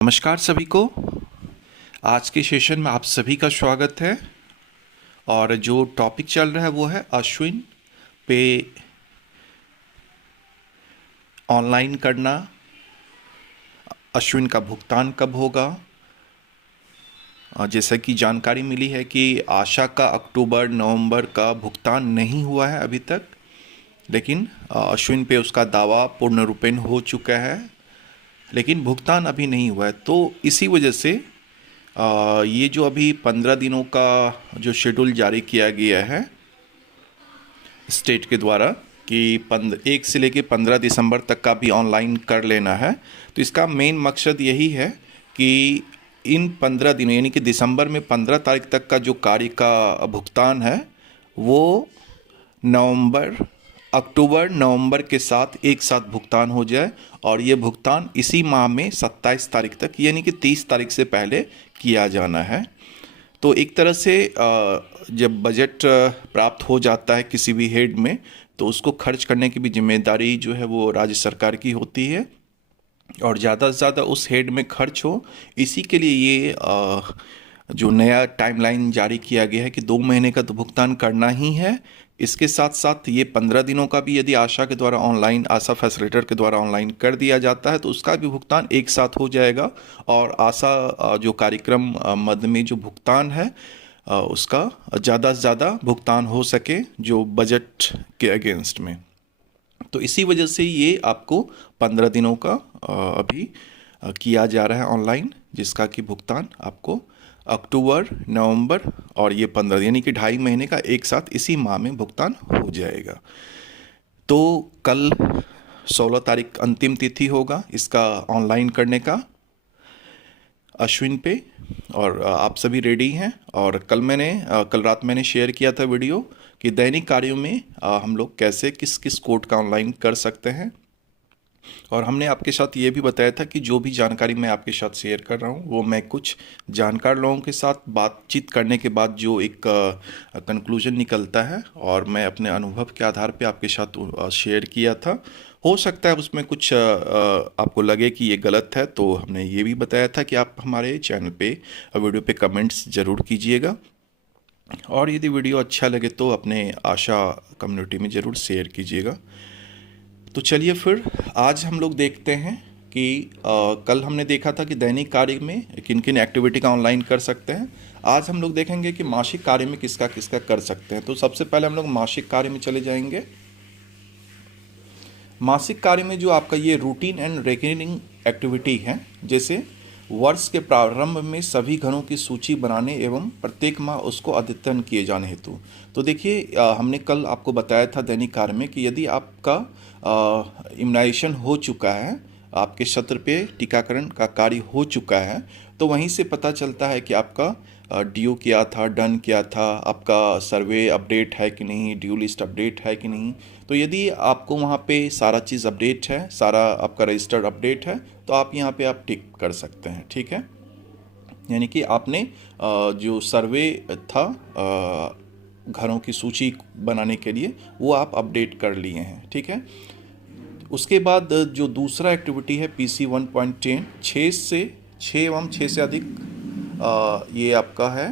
नमस्कार सभी को। आज के सेशन में आप सभी का स्वागत है। और जो टॉपिक चल रहा है वो है अश्विन पे ऑनलाइन करना, अश्विन का भुगतान कब होगा। जैसा कि जानकारी मिली है कि आशा का अक्टूबर नवंबर का भुगतान नहीं हुआ है अभी तक, लेकिन अश्विन पे उसका दावा पूर्ण रूपेण हो चुका है, लेकिन भुगतान अभी नहीं हुआ है। तो इसी वजह से ये जो अभी 15 दिनों का जो शेड्यूल जारी किया गया है स्टेट के द्वारा कि 1 से लेकर 15 दिसंबर तक का भी ऑनलाइन कर लेना है, तो इसका मेन मकसद यही है कि इन 15 दिनों यानी कि दिसंबर में 15 तारीख तक का जो कार्य का भुगतान है वो अक्टूबर नवंबर के साथ एक साथ भुगतान हो जाए। और ये भुगतान इसी माह में 27 तारीख तक यानी कि 30 तारीख से पहले किया जाना है। तो एक तरह से जब बजट प्राप्त हो जाता है किसी भी हेड में, तो उसको खर्च करने की भी जिम्मेदारी जो है वो राज्य सरकार की होती है, और ज़्यादा से ज़्यादा उस हेड में खर्च हो, इसी के लिए ये जो नया टाइमलाइन जारी किया गया है कि 2 महीने का तो भुगतान करना ही है। इसके साथ साथ ये 15 दिनों का भी यदि आशा के द्वारा ऑनलाइन, आशा फैसिलिटेटर के द्वारा ऑनलाइन कर दिया जाता है तो उसका भी भुगतान एक साथ हो जाएगा। और आशा जो कार्यक्रम मद में जो भुगतान है उसका ज़्यादा से ज़्यादा भुगतान हो सके जो बजट के अगेंस्ट में। तो इसी वजह से ये आपको 15 दिनों का अभी किया जा रहा है ऑनलाइन, जिसका कि भुगतान आपको अक्टूबर नवंबर और ये 15 यानी कि 2.5 महीने का एक साथ इसी माह में भुगतान हो जाएगा। तो कल 16 तारीख अंतिम तिथि होगा इसका ऑनलाइन करने का अश्विन पे, और आप सभी रेडी हैं। और कल रात मैंने शेयर किया था वीडियो कि दैनिक कार्यों में हम लोग कैसे किस किस कोड का ऑनलाइन कर सकते हैं, और हमने आपके साथ ये भी बताया था कि जो भी जानकारी मैं आपके साथ शेयर कर रहा हूँ वो मैं कुछ जानकार लोगों के साथ बातचीत करने के बाद जो एक कंक्लूजन निकलता है, और मैं अपने अनुभव के आधार पे आपके साथ शेयर किया था। हो सकता है उसमें कुछ आपको लगे कि ये गलत है, तो हमने ये भी बताया था कि आप हमारे चैनल पे वीडियो पे कमेंट्स ज़रूर कीजिएगा, और यदि वीडियो अच्छा लगे तो अपने आशा कम्युनिटी में ज़रूर शेयर कीजिएगा। तो चलिए फिर आज हम लोग देखते हैं कि कल हमने देखा था कि दैनिक कार्य में किन किन एक्टिविटी का ऑनलाइन कर सकते हैं। आज हम लोग देखेंगे कि मासिक कार्य में किसका किसका कर सकते हैं। तो सबसे पहले हम लोग मासिक कार्य में चले जाएंगे। मासिक कार्य में जो आपका ये रूटीन एंड रिकरिंग एक्टिविटी है, जैसे वर्ष के प्रारंभ में सभी घरों की सूची बनाने एवं प्रत्येक माह उसको अद्यतन किए जाने हेतु। तो देखिए हमने कल आपको बताया था दैनिक कार्य में कि यदि आपका इम्यूनाइजेशन हो चुका है, आपके क्षेत्र पे टीकाकरण का कार्य हो चुका है, तो वहीं से पता चलता है कि आपका ड्यू किया था, डन किया था, आपका सर्वे अपडेट है कि नहीं, ड्यू लिस्ट अपडेट है कि नहीं। तो यदि आपको वहाँ पे सारा चीज़ अपडेट है, सारा आपका रजिस्टर्ड अपडेट है, तो आप यहाँ पे आप टिक कर सकते हैं। ठीक है, यानी कि आपने जो सर्वे था घरों की सूची बनाने के लिए वो आप अपडेट कर लिए हैं। ठीक है, उसके बाद जो दूसरा एक्टिविटी है PC 1.10 6 एवं 6 से अधिक, ये आपका है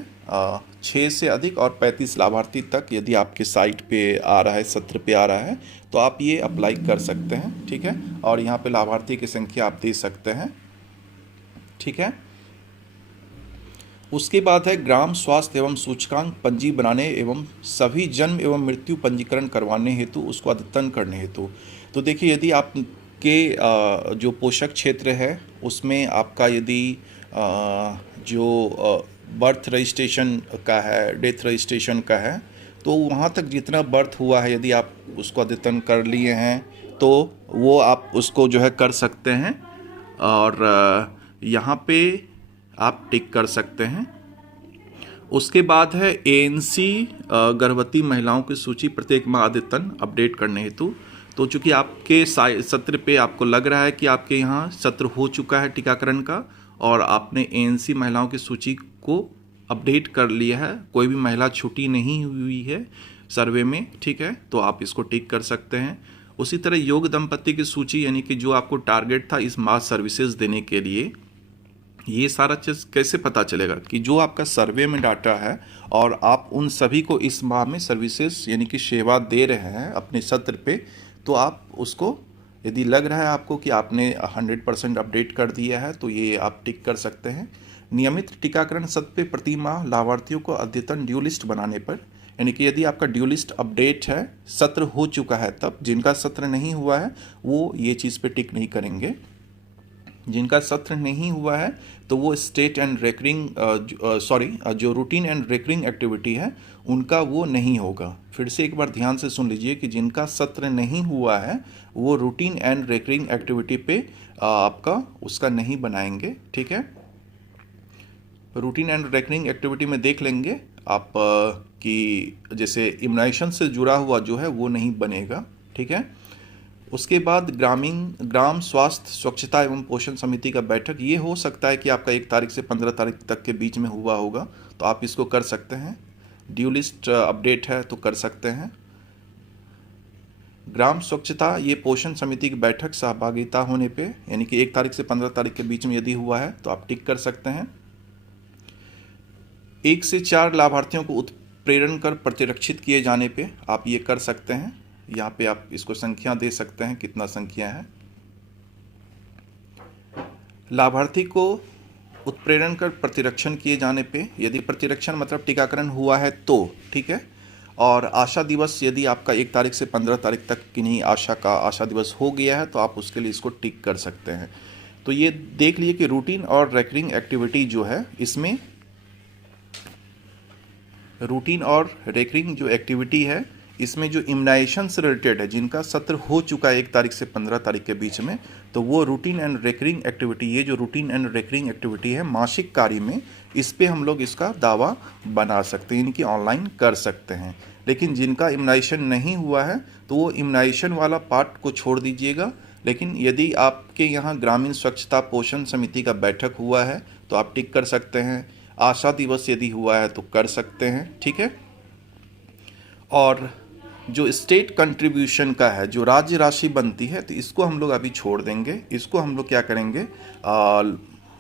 6 से अधिक और 35 लाभार्थी तक यदि आपके साइट पे आ रहा है, सत्र पे आ रहा है, तो आप ये अप्लाई कर सकते हैं। ठीक है, और यहाँ पे लाभार्थी की संख्या आप दे सकते हैं। ठीक है, उसके बाद है ग्राम स्वास्थ्य एवं सूचकांक पंजी बनाने एवं सभी जन्म एवं मृत्यु पंजीकरण करवाने हेतु उसको अद्यतन करने हेतु। तो देखिए यदि आपके जो पोषक क्षेत्र है उसमें आपका यदि जो बर्थ रजिस्ट्रेशन का है, डेथ रजिस्ट्रेशन का है, तो वहाँ तक जितना बर्थ हुआ है यदि आप उसको अद्यतन कर लिए हैं तो वो आप उसको जो है कर सकते हैं, और यहाँ पे आप टिक कर सकते हैं। उसके बाद है ANC गर्भवती महिलाओं की सूची प्रत्येक माह अद्यतन अपडेट करने हेतु। तो चूँकि आपके सत्र पे आपको लग रहा है कि आपके यहाँ सत्र हो चुका है टीकाकरण का, और आपने ANC महिलाओं की सूची को अपडेट कर लिया है, कोई भी महिला छूटी नहीं हुई है सर्वे में। ठीक है, तो आप इसको टिक कर सकते हैं। उसी तरह योग्य दंपत्ति की सूची, यानी कि जो आपको टारगेट था इस मास सर्विसेज देने के लिए, ये सारा चीज़ कैसे पता चलेगा कि जो आपका सर्वे में डाटा है और आप उन सभी को इस माह में सर्विसेज यानी कि सेवा दे रहे हैं अपने सत्र पे, तो आप उसको यदि लग रहा है आपको कि आपने 100% अपडेट कर दिया है तो ये आप टिक कर सकते हैं। नियमित टीकाकरण सत्र पे प्रति माह लाभार्थियों को अद्यतन ड्यू लिस्ट बनाने पर, यानी कि यदि आपका ड्यू लिस्ट अपडेट है, सत्र हो चुका है, तब जिनका सत्र नहीं हुआ है वो ये चीज़ पे टिक नहीं करेंगे। जिनका सत्र नहीं हुआ है तो वो स्टेट एंड रेकरिंग जो रूटीन एंड रेकरिंग एक्टिविटी है उनका वो नहीं होगा। फिर से एक बार ध्यान से सुन लीजिए कि जिनका सत्र नहीं हुआ है वो रूटीन एंड रेकरिंग एक्टिविटी पे आपका उसका नहीं बनाएंगे, ठीक है। रूटीन एंड रेकरिंग एक्टिविटी में देख लेंगे आप कि जैसे इम्यूनाइजेशन से जुड़ा हुआ जो है वो नहीं बनेगा, ठीक है। उसके बाद ग्राम स्वास्थ्य स्वच्छता एवं पोषण समिति का बैठक, ये हो सकता है कि आपका 1 तारीख से 15 तारीख तक के बीच में हुआ होगा, तो आप इसको कर सकते हैं। ड्यू लिस्ट अपडेट है तो कर सकते हैं। ग्राम स्वच्छता ये पोषण समिति की बैठक सहभागिता होने पे, यानी कि 1 तारीख से 15 तारीख के बीच में यदि हुआ है तो आप टिक कर सकते हैं। 1 से 4 लाभार्थियों को उत्प्रेरण कर प्रतिरक्षित किए जाने पे आप ये कर सकते हैं। यहाँ पे आप इसको संख्या दे सकते हैं, कितना संख्या है। लाभार्थी को उत्प्रेरण कर प्रतिरक्षण किए जाने पे, यदि प्रतिरक्षण मतलब टीकाकरण हुआ है तो, ठीक है। और आशा दिवस यदि आपका 1 तारीख से 15 तारीख तक किन्हीं आशा दिवस हो गया है तो आप उसके लिए इसको टिक कर सकते हैं। तो ये देख लिए कि रूटीन और रेकरिंग एक्टिविटी जो है, इसमें रूटीन और रेकरिंग जो एक्टिविटी है इसमें जो इम्यूनाइजेशन से रिलेटेड है, जिनका सत्र हो चुका है 1 तारीख से 15 तारीख के बीच में, तो वो रूटीन एंड रेकरिंग एक्टिविटी, ये जो रूटीन एंड रेकरिंग एक्टिविटी है मासिक कार्य में, इस पे हम लोग इसका दावा बना सकते हैं, इनकी ऑनलाइन कर सकते हैं। लेकिन जिनका इम्यूनाइजेशन नहीं हुआ है तो वो इम्यूनाइजेशन वाला पार्ट को छोड़ दीजिएगा। लेकिन यदि आपके यहाँ ग्रामीण स्वच्छता पोषण समिति का बैठक हुआ है तो आप टिक कर सकते हैं। आशा दिवस यदि हुआ है तो कर सकते हैं, ठीक है। और जो स्टेट कंट्रीब्यूशन का है, जो राज्य राशि बनती है, तो इसको हम लोग अभी छोड़ देंगे। इसको हम लोग क्या करेंगे,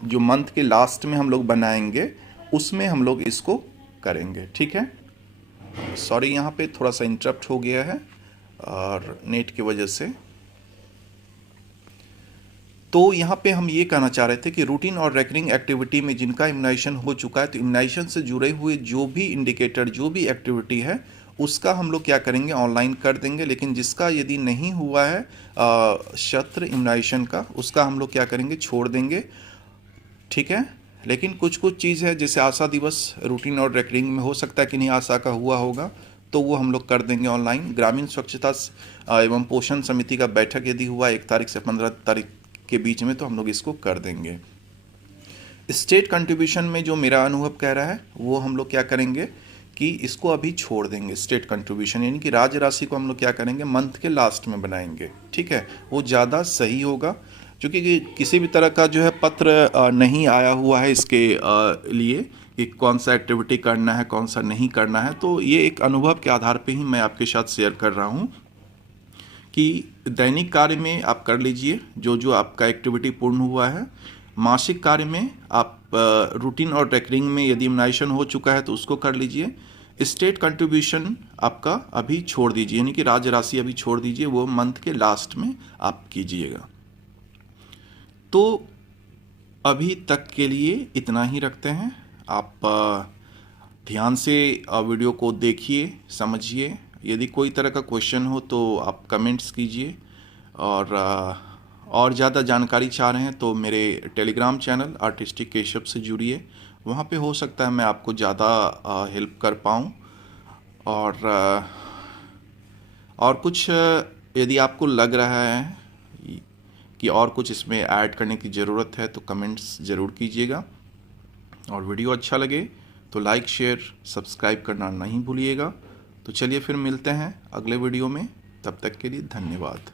जो मंथ के लास्ट में हम लोग बनाएंगे उसमें हम लोग इसको करेंगे, ठीक है। सॉरी, यहाँ पे थोड़ा सा इंटरप्ट हो गया है और नेट की वजह से। तो यहाँ पे हम ये कहना चाह रहे थे कि रूटीन और रेकरिंग एक्टिविटी में जिनका इम्यूनाइजेशन हो चुका है तो इम्यूनाइजेशन से जुड़े हुए जो भी इंडिकेटर, जो भी एक्टिविटी है, उसका हम लोग क्या करेंगे, ऑनलाइन कर देंगे। लेकिन जिसका यदि नहीं हुआ है सत्र इम्यूनाइजेशन का, उसका हम लोग क्या करेंगे, छोड़ देंगे, ठीक है। लेकिन कुछ कुछ चीज़ है, जैसे आशा दिवस रूटीन और रेकरिंग में हो सकता है कि नहीं आशा का हुआ होगा, तो वो हम लोग कर देंगे ऑनलाइन। ग्रामीण स्वच्छता एवं पोषण समिति का बैठक यदि हुआ 1 तारीख से 15 तारीख के बीच में, तो हम लोग इसको कर देंगे। स्टेट कंट्रीब्यूशन में जो मेरा अनुभव कह रहा है वो हम लोग क्या करेंगे कि इसको अभी छोड़ देंगे। स्टेट कंट्रीब्यूशन यानी कि राज्य राशि को हम लोग क्या करेंगे, मंथ के लास्ट में बनाएंगे, ठीक है। वो ज़्यादा सही होगा, क्योंकि किसी भी तरह का जो है पत्र नहीं आया हुआ है इसके लिए कि कौन सा एक्टिविटी करना है, कौन सा नहीं करना है। तो ये एक अनुभव के आधार पे ही मैं आपके साथ शेयर कर रहा हूँ कि दैनिक कार्य में आप कर लीजिए जो जो आपका एक्टिविटी पूर्ण हुआ है। मासिक कार्य में आप रूटीन और रेकरिंग में यदि इम्यूनाइजेशन हो चुका है तो उसको कर लीजिए। स्टेट कंट्रीब्यूशन आपका अभी छोड़ दीजिए, यानी कि राज्य राशि अभी छोड़ दीजिए, वो मंथ के लास्ट में आप कीजिएगा। तो अभी तक के लिए इतना ही रखते हैं। आप ध्यान से वीडियो को देखिए, समझिए। यदि कोई तरह का क्वेश्चन हो तो आप कमेंट्स कीजिए, और ज़्यादा जानकारी चाह रहे हैं तो मेरे टेलीग्राम चैनल आर्टिस्टिक केशव से जुड़िए। वहाँ पे हो सकता है मैं आपको ज़्यादा हेल्प कर पाऊँ। और कुछ यदि आपको लग रहा है कि और कुछ इसमें ऐड करने की ज़रूरत है तो कमेंट्स ज़रूर कीजिएगा। और वीडियो अच्छा लगे तो लाइक, शेयर, सब्सक्राइब करना नहीं भूलिएगा। तो चलिए फिर मिलते हैं अगले वीडियो में, तब तक के लिए धन्यवाद।